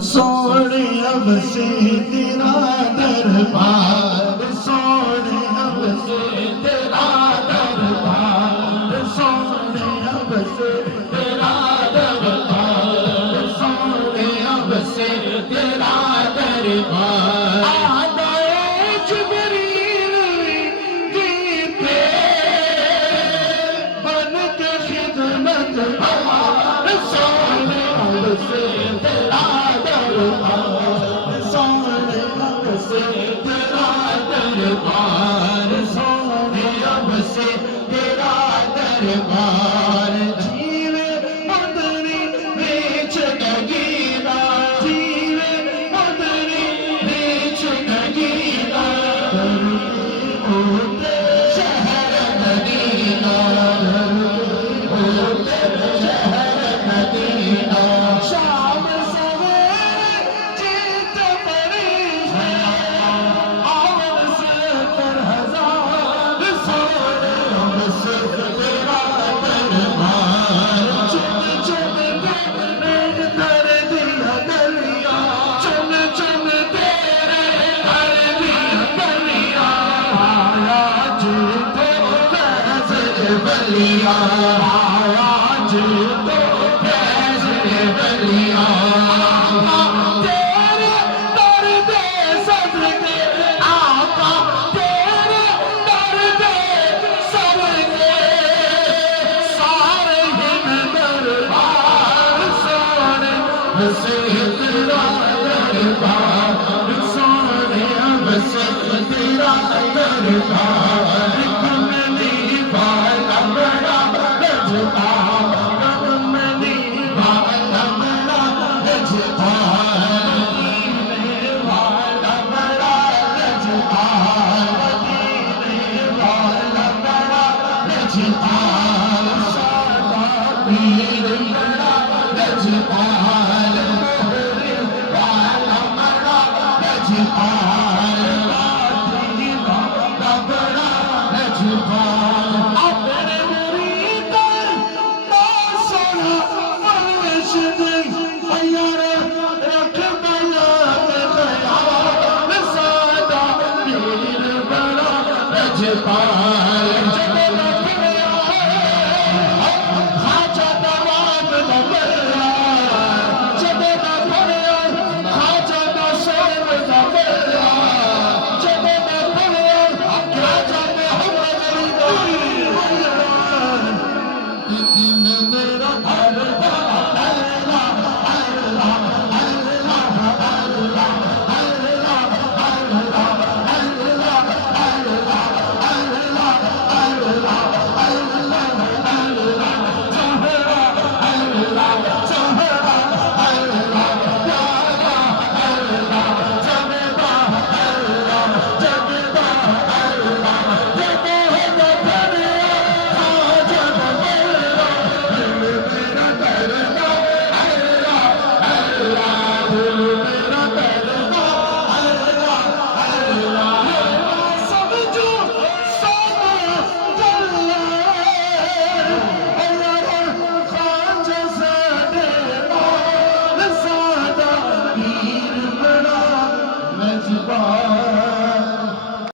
सोने अब से तेरा दरबार, सोने अब से तेरा दरबार, सोने अब से तेरा दरबार, सोने अब से तेरा दरबार। आदाए जिब्रील जीते बन के खिदमत सोने अब से तेरा दरबार, सोने अब से तेरा दरबार, सोने अब से तेरा दरबार। जीवे मदनी बेच नगीना, जीवे मदनी बेच नगीना, होते शहर मदीना, होते शहर मदीना। शाम सवेरे जीत परेशान, आवन से कर हजार सोने अब से तेरा दरबार। चुन चुन तेरे दर दिया गलिया, चुन चुन तेरे दर दिया गलिया। आया जी तो फैज़ बलिया, आया जी तो फैज़ बलिया। तेरे दर दे सदके आका, तेरे दर दे सदके सारे हिंद दरबार सोने बसे तेरा दरबार, सोने बसे तेरा दरबार। कमली वाला बड़ा लजपाल, कमली वाला बड़ा लजपाल, मदीने वाला बड़ा लजपाल, मदीने वाला बड़ा लजपाल। सादा पीर बड़ा लजपाल, मोहरे वाला बड़ा लजपाल, बाती वाला बड़ा लजपाल। अपने मुरीदों का सोना परवरिश दे, यार रख बला ख्याल। सादा पीर बड़ा लजपाल।